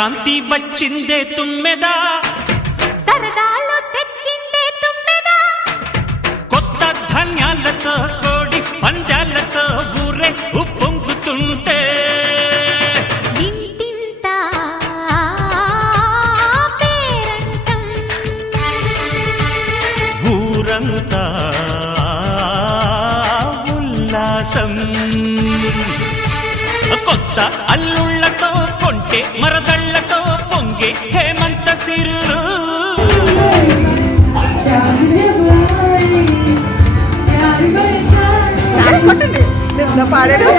సంక్రాంతి వచ్చిందే తుమ్మెదా, సరదాలు తెచ్చిందే తుమ్మెదా, కొత్త ధాన్యాలతో కోడి పంజాలతో ఊరే ఉప్పొంగుతుంటే ఇంటింటా పేరంటం, ఊరంతా ఉల్లాసం. కొత్త అల్లుళ్లతో కొంటే మరదళ్లతో పొంగే హేమంత సిరులు. పాడాడు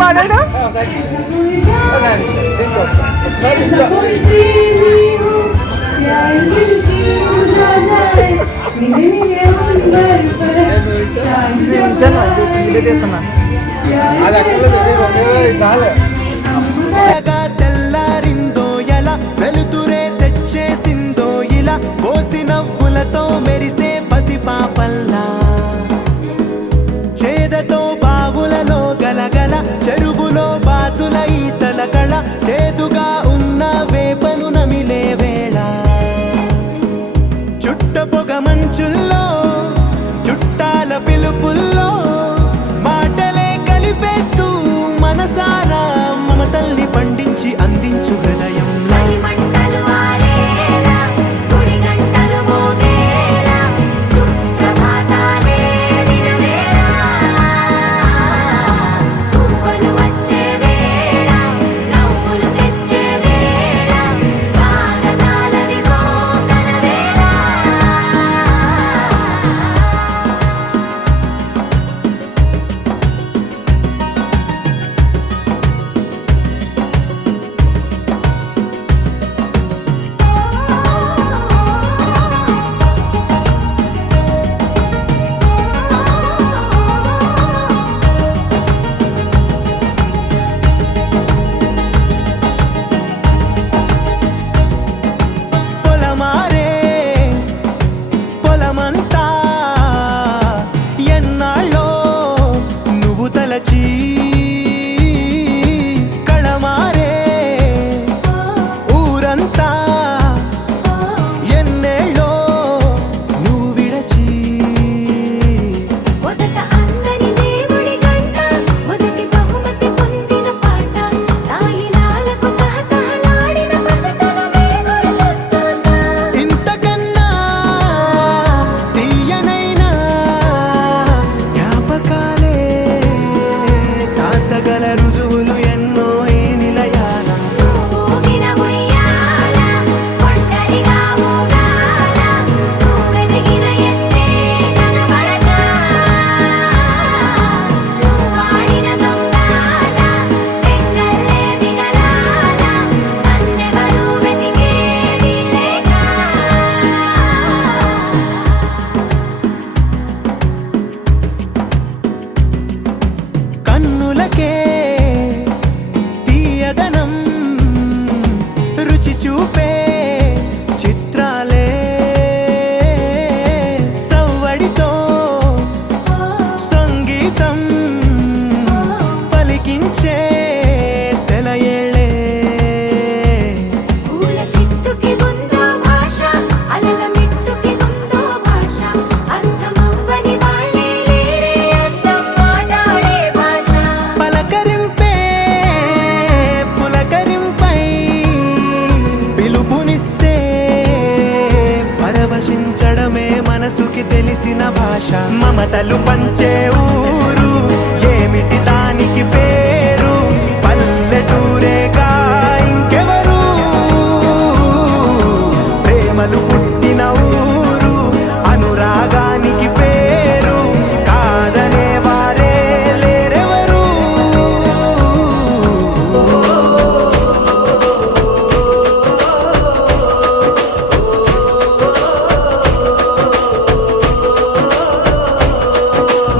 పాడాడు తెల్లారిందో ఎలా వెలుతురే తెచ్చేసిందో ఇలా పోసి నవ్వులతో మెరిసే పసిపాపల్లా, చేదతో బావులలో గలగల చెరువులో బాతుల ఈతల కళ, చేదుగా ఉన్న వేపను నమిలే వేళ, చుట్ట పొగ మంచుల్లో చుట్టాల పిలుపుల్లో మాటలే కలిపేస్తూ మనసారా మమతల్ని పండించి అందించు హృదయం. తీయదనం రుచి చూపే చిత్రాలే, సవ్వడితో సంగీతం పలికించే సెలయేళే, పూల చిట్టుకి ఉందో భాష, అలల మిట్టుకి ఉందో భాష, అర్థమవ్వని వాళ్ళే లేరే అర్థం మాట్లాడే భాష. పలకరింపే పులకరింపై పిలుపునిస్తే పరవశించడమే మనసుకి తెలిసిన భాష. మమతలు పంచే ఊరు ఏమిటి దానికి పేరు, పల్లెటూరేగా ఇంకెవరు, ప్రేమలు పుట్టిన ఊరు అనురాగానికి పేరు, కాదనే వారే లేరెవరు.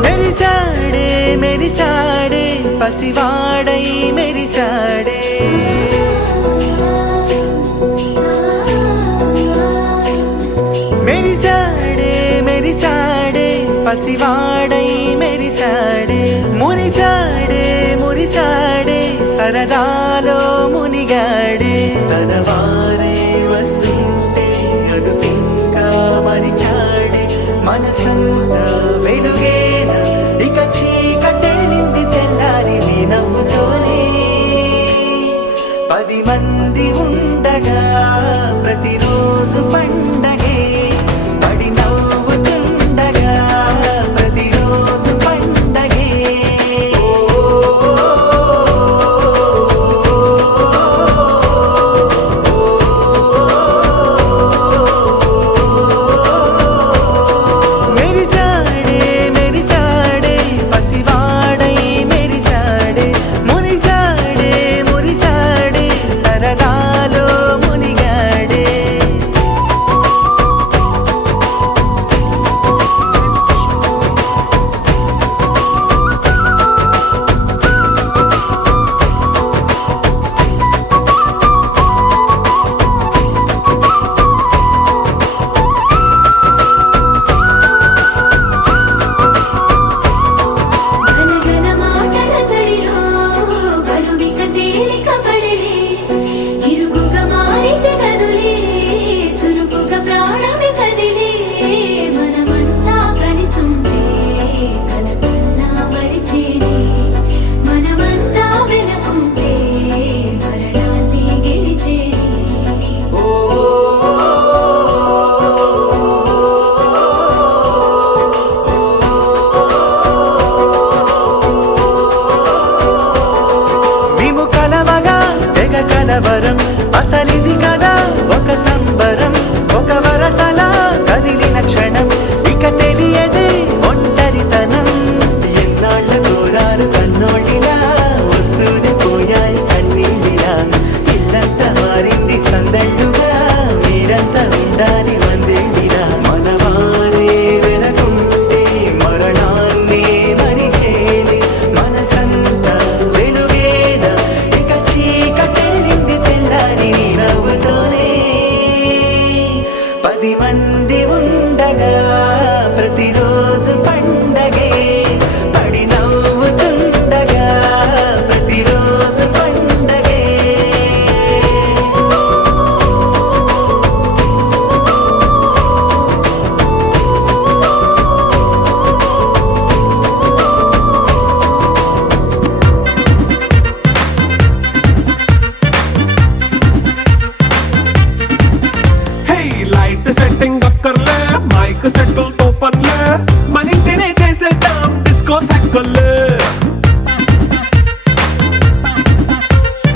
మెరిసాడే మెరిసాడే పసివాడై మెరిసాడే, మెరిసాడే మెరిసాడే పసివాడై మెరిసాడే, మురిసాడే మురిసాడే సరదాలో మునిగాడే. 10 మంది ఉండగా ప్రతిరోజు పండగే పడి నవ్వుతుండగా ప్రతిరోజు పండగే మెరిసాడే మెరిసాడే పసివాడై మెరిసాడే మురిసాడే మురిసాడే సరదాలో మునిగాడే గలగల మాటల సడిలో బరువిక తేలిక పడలే ఇరుగుగా మారితే కదులే చురుకుగా ప్రాణమి కదిలే మనమంతా కలిసుంటే కలకున్నా మరిచేనే మనమంతా వెనకుంటే మరణాన్ని గెలిచేనే మేము కలవగా తెగ కలవరం అసలిది కదా ఒక సంబరం ఒక వరసలా కదిలిన క్షణం ఇక తెలియదే ఒంటరితనం ఎన్నాళ్ళ కోరారు కన్నోళ్ళిలా వస్తూనే పోయాయి కన్నీళ్ళిలా ఇల్లంతా మారింది సందళ్ళుగా మీరంతా ఉండాలి వందేళ్ళిలా మనవారే వెనకుంటే మరణాన్నే మరిచేలే మనసంతా వెలుగేన ఇక చీకటెళ్ళింది తెల్లారి నీ నవ్వుతోనే 10 మంది ఉండగా ప్రతిరోజు పండగే పడి నవ్వుతుండగా ప్రతిరోజు పండగే హే లైట్ సెట్టింగ్ అక్కర్లే మైక్ సెట్టుల్ తో పనిలే మన ఇంటినే చేసేద్దాం డిస్కో తక్కర్లే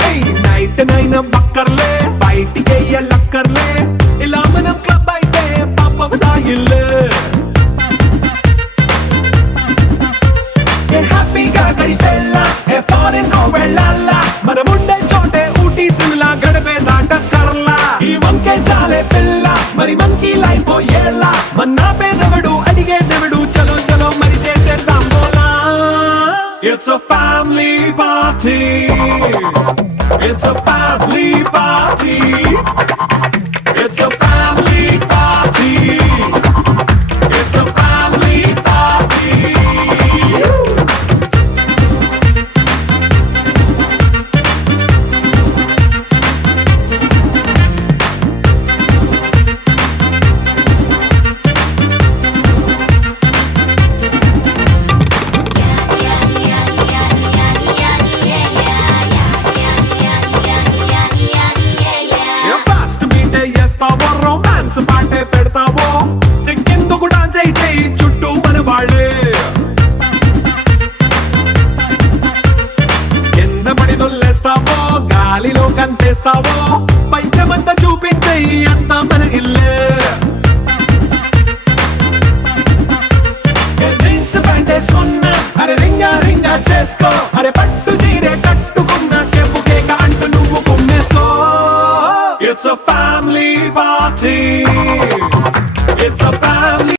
హే నైట్ నైన్ బక్కర్లే బయటికి వెయ్యలక్కర్లే ఇలా మనం క్లబ్ అయితే పాపం దాయిల్లే ఏ హ్యాపీగా గడిపెళ్ళ ఏ ఫారెన్ నో వెళ్ళాల మనం ఉండే చోటే ఊటీ సిమ్లా గడిపే దాటక్కర్లా ఈ వంకే చాలే పిల్ల మరి మనకి లైఫ్ ఏళ్ళ మన్నా పేదవడు అడిగే దేవుడు చలో చలో మరి చేసేద్దాం బోలా it's a family party it's a family party it's a family party it's a family party fast మీటే చేస్తావో రొమాన్స్ పాటే పెడతావో సిక్కిందుకు డాన్స్ అయి చేయి చుట్టూ మన వాళ్ళే కింద పడి దొల్లేస్తావో గాలిలో కంటేస్తావో పైద్యమంతా చూపించేయి అంతా మన ఇల్లే జీన్స్ ప్యాంటేసుకున్నా అరే రింగా రింగా చేసుకో అరే పట్టు చీరే కట్టుకున్న కెప్పు కేక అంటూ నువ్వు కుమ్మేసుకో it's a family party it's a family